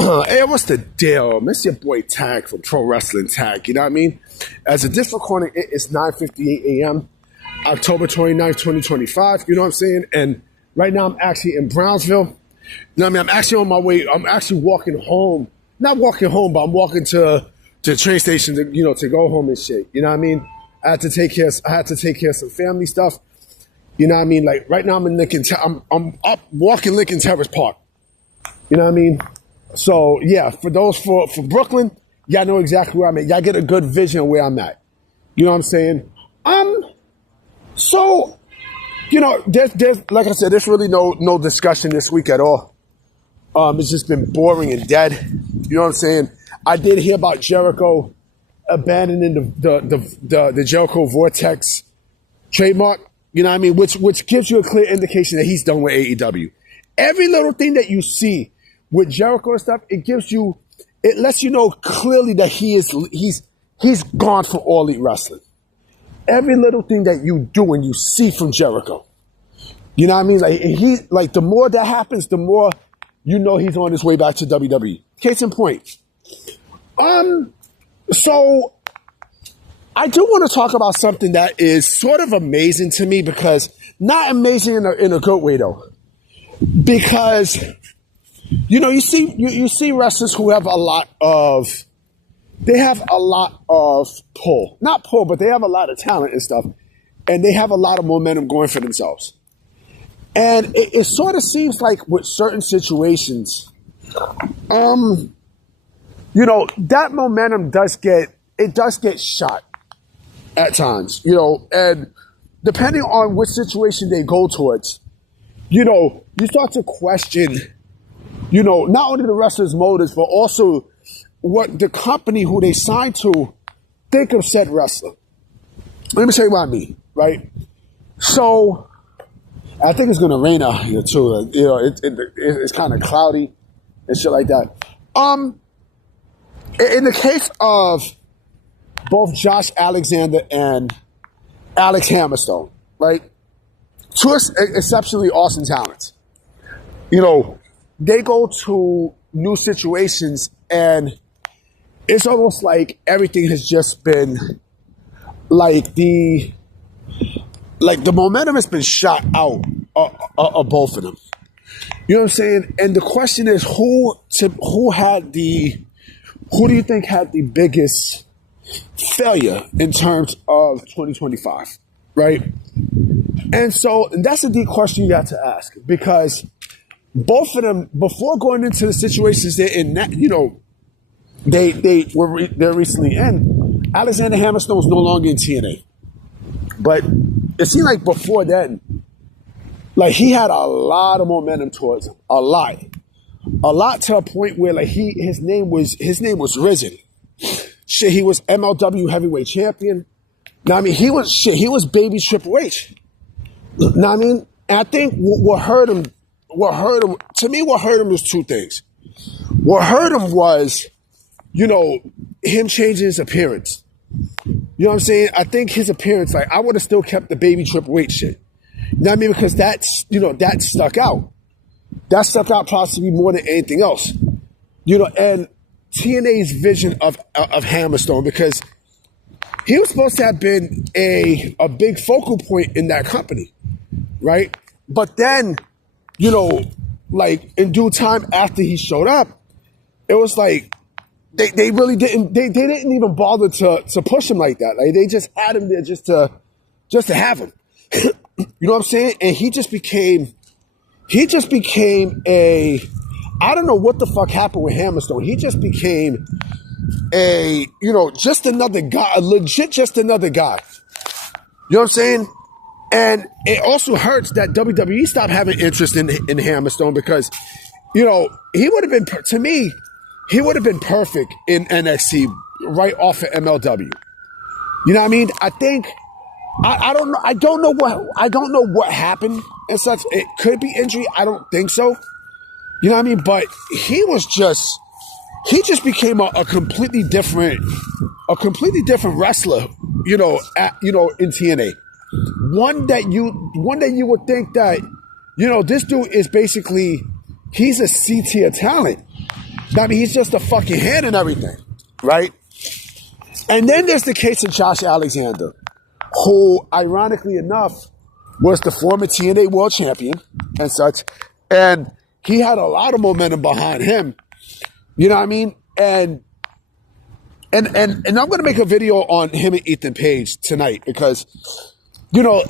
Hey, what's the deal? It's your boy Tag from Pro Wrestling Tag. You know what I mean? As of this recording, it is 9:58 a.m., October 29th, 2025. You know what I'm saying? And right now, I'm actually in Brownsville. You know what I mean? I'm actually on my way. I'm actually walking home. Not walking home, but I'm walking to the train station to go home and shit. You know what I mean? I had to take care of some family stuff. You know what I mean? Like right now, I'm in Lincoln. I'm up walking Lincoln Terrace Park. You know what I mean? So yeah, for Brooklyn, y'all know exactly where I'm at. Y'all get a good vision of where I'm at. You know what I'm saying? So, there's like I said, there's really no discussion this week at all. It's just been boring and dead. You know what I'm saying? I did hear about Jericho abandoning the Jericho Vortex trademark. You know what I mean? Which gives you a clear indication that he's done with AEW. Every little thing that you see with Jericho and stuff, it lets you know clearly that he's gone for All Elite Wrestling. Every little thing that you do and you see from Jericho, you know what I mean? Like the more that happens, the more you know he's on his way back to WWE. Case in point. So I do want to talk about something that is sort of amazing to me, because not amazing in a good way though, because. You see wrestlers who have a lot of pull. Not pull, but they have a lot of talent and stuff. And they have a lot of momentum going for themselves. And it sort of seems like with certain situations, that momentum does get shot at times, and depending on which situation they go towards, you start to question not only the wrestler's motives, but also what the company who they signed to think of said wrestler. Let me tell you what I mean, right? So, I think it's going to rain out here too. It's kind of cloudy and shit like that. In the case of both Josh Alexander and Alex Hammerstone, right? Two exceptionally awesome talents. They go to new situations and it's almost like everything has just been like the momentum has been shot out of both of them. You know what I'm saying? And the question is, who do you think had the biggest failure in terms of 2025, right? And that's a deep question you got to ask, because both of them, before going into the situations they're in, they're recently in. Alexander Hammerstone is no longer in TNA, but it seemed like before then, like he had a lot of momentum towards him, a lot to a point where like his name was risen. Shit, he was MLW heavyweight champion. Now I mean, he was baby Triple H. Now I mean, and I think what hurt him was two things. What hurt him was, him changing his appearance. You know what I'm saying? I think his appearance, like, I would have still kept the baby Triple H shit. You know what I mean? Because that stuck out. That stuck out possibly more than anything else. And TNA's vision of Hammerstone, because he was supposed to have been a big focal point in that company, right? But then, like in due time after he showed up, it was like they really didn't even bother to push him like that. Like they just had him there just to have him. You know what I'm saying? And he just became a, I don't know what the fuck happened with Hammerstone. He just became just another guy, legit just another guy. You know what I'm saying? And it also hurts that WWE stopped having interest in Hammerstone, because, he would have been, to me, he would have been perfect in NXT right off of MLW. You know what I mean? I think, I don't know. I don't know what happened and such. It could be injury. I don't think so. You know what I mean? But he just became a completely different wrestler, in TNA. One that you would think that, this dude is basically, he's a C-tier talent. I mean, he's just a fucking hand and everything, right? And then there's the case of Josh Alexander, who, ironically enough, was the former TNA world champion and such. And he had a lot of momentum behind him. You know what I mean? And I'm going to make a video on him and Ethan Page tonight because, you know,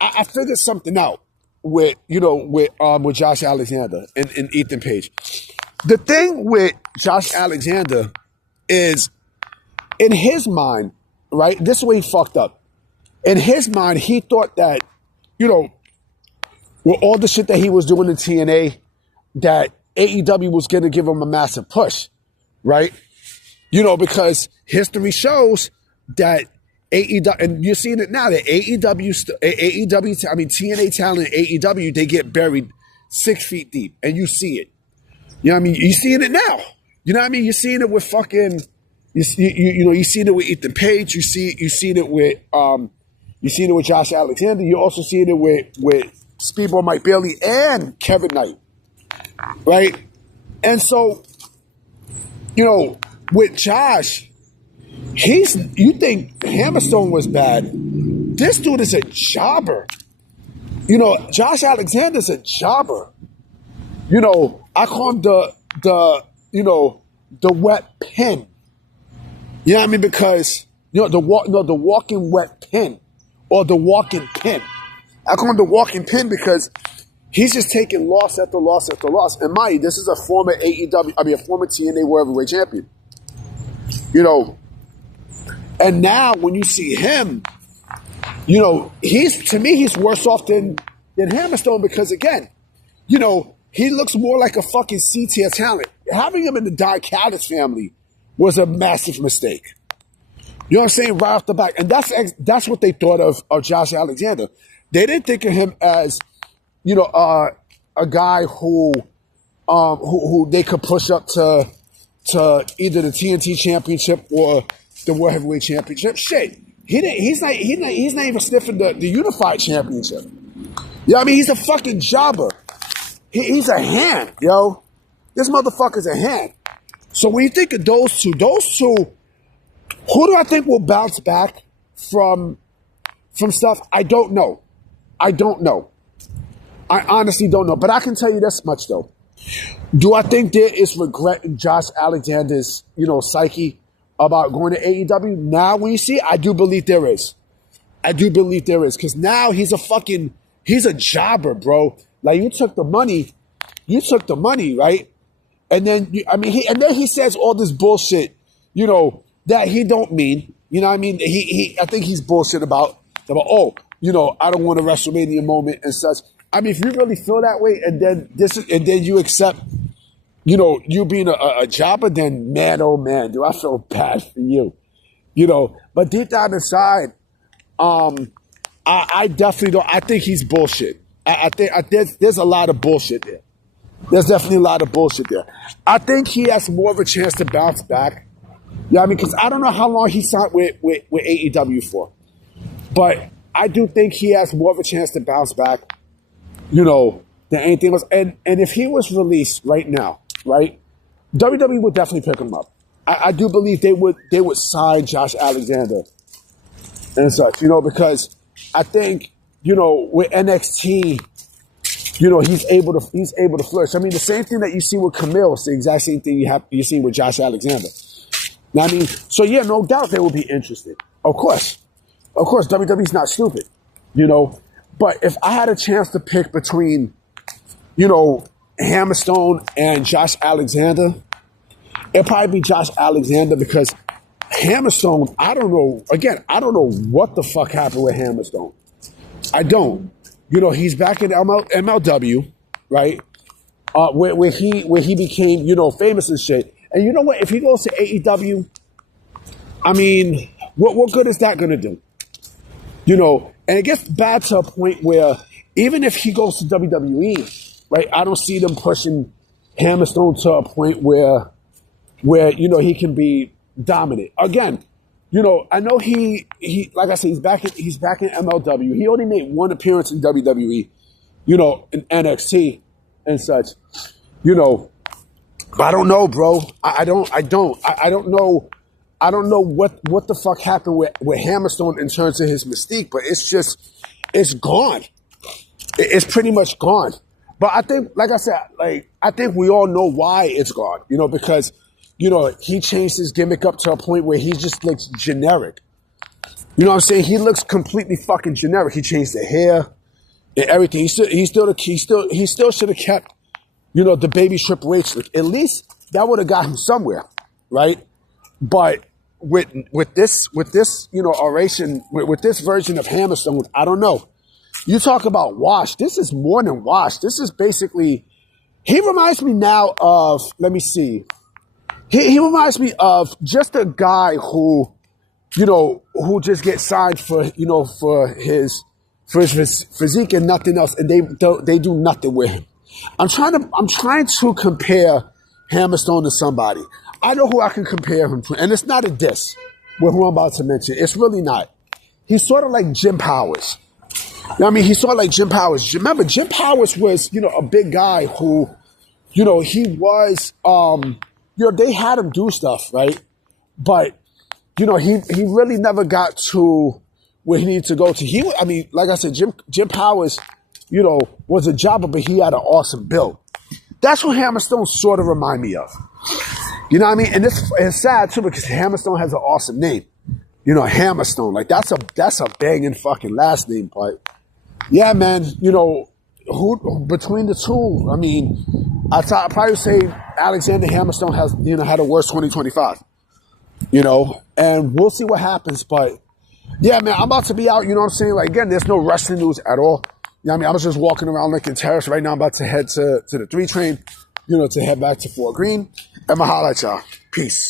I figured something out with Josh Alexander and Ethan Page. The thing with Josh Alexander is, in his mind, right, this is where he fucked up. In his mind, he thought that, you know, with all the shit that he was doing in TNA, that AEW was going to give him a massive push, right? You know, because history shows that AEW, and you're seeing it now, that TNA talent and AEW, they get buried 6 feet deep, and you see it. You know what I mean? You're seeing it now. You know what I mean? You're seeing it with fucking, you're seeing it with Ethan Page. You're seeing it with Josh Alexander. You're also seeing it with Speedball Mike Bailey and Kevin Knight, right? And so, you know, with Josh, you think Hammerstone was bad. This dude is a jobber. You know, Josh Alexander's a jobber. You know, I call him the wet pen. You know what I mean? Because, you know, the walking wet pen, or the walking pin. I call him the walking pin because he's just taking loss after loss after loss. And mind, this is a former TNA World Heavyweight Champion. You know, and now when you see him, you know, to me he's worse off than Hammerstone because, again, you know, he looks more like a fucking C-tier talent. Having him in the Don Callis family was a massive mistake. You know what I'm saying? Right off the back. And that's what they thought of Josh Alexander. They didn't think of him as, you know, a guy who they could push up to either the TNT Championship or the World Heavyweight Championship. Shit, he's not even sniffing the Unified Championship. You know what I mean? He's a fucking jobber. He's a hand, yo. This motherfucker's a hand. So when you think of those two, who do I think will bounce back from stuff? I don't know. I honestly don't know. But I can tell you this much, though. Do I think there is regret in Josh Alexander's, you know, psyche about going to AEW? Now, when you see it, I do believe there is. Because now he's a jobber, bro. Like, you took the money, right? And then, he says all this bullshit, you know, that he don't mean. You know what I mean? I think he's bullshit about, oh, you know, I don't want a WrestleMania moment and such. I mean, if you really feel that way, and then you accept, you know, you being a jobber, then man, oh man, do I feel bad for you, you know? But deep down inside, I definitely don't. I think he's bullshit. I think there's a lot of bullshit there. There's definitely a lot of bullshit there. I think he has more of a chance to bounce back. Yeah, I mean, because I don't know how long he signed with AEW for, but I do think he has more of a chance to bounce back, you know, than anything else. And if he was released right now, right, WWE would definitely pick him up. I do believe they would sign Josh Alexander and such, you know, because I think, you know, with NXT, you know, he's able to flourish. I mean, the same thing that you see with Camille is the exact same thing you see with Josh Alexander. I mean, so yeah, no doubt they will be interested. Of course, WWE's not stupid, you know. But if I had a chance to pick between, you know, Hammerstone and Josh Alexander, it'd probably be Josh Alexander because Hammerstone, I don't know what the fuck happened with Hammerstone. I don't. You know, he's back in MLW, right? Where he became, you know, famous and shit. And you know what? If he goes to AEW, I mean, what good is that going to do? You know, and it gets bad to a point where even if he goes to WWE, right, I don't see them pushing Hammerstone to a point where you know, he can be dominant. Again, you know, I know he like I said, he's back in MLW. He only made one appearance in WWE, you know, in NXT and such, you know. But I don't know, bro. I don't know. I don't know what the fuck happened with Hammerstone in terms of his mystique, but it's gone. It's pretty much gone. But I think, like I said, I think we all know why it's gone. Because he changed his gimmick up to a point where he just looks generic. You know what I'm saying? He looks completely fucking generic. He changed the hair and everything. He still should have kept, the baby Triple H look. At least that would have got him somewhere, right? But with this oration, with this version of Hammerstone, I don't know. You talk about wash. This is more than wash. This is basically. He reminds me now of. Let me see. He reminds me of just a guy who who just gets signed for his physique and nothing else, and they do nothing with him. I'm trying to compare Hammerstone to somebody. I know who I can compare him to, and it's not a diss with who I'm about to mention. It's really not. He's sort of like Jim Powers. He's sort of like Jim Powers. Remember, Jim Powers was, a big guy who, he was, they had him do stuff, right? But, he really never got to where he needed to go to. Like I said, Jim Powers, was a jobber, but he had an awesome build. That's what Hammerstone sort of remind me of. You know what I mean? And it's sad too because Hammerstone has an awesome name. Hammerstone. Like that's a banging fucking last name, but yeah, man, who between the two, I'd probably say Alexander Hammerstone has, had a worse 2025. And we'll see what happens, but yeah, man, I'm about to be out, you know what I'm saying? Like again, there's no wrestling news at all. I was just walking around Lincoln Terrace. Right now I'm about to head to the 3 train, to head back to Fort Greene. And I'ma holla at y'all. Peace.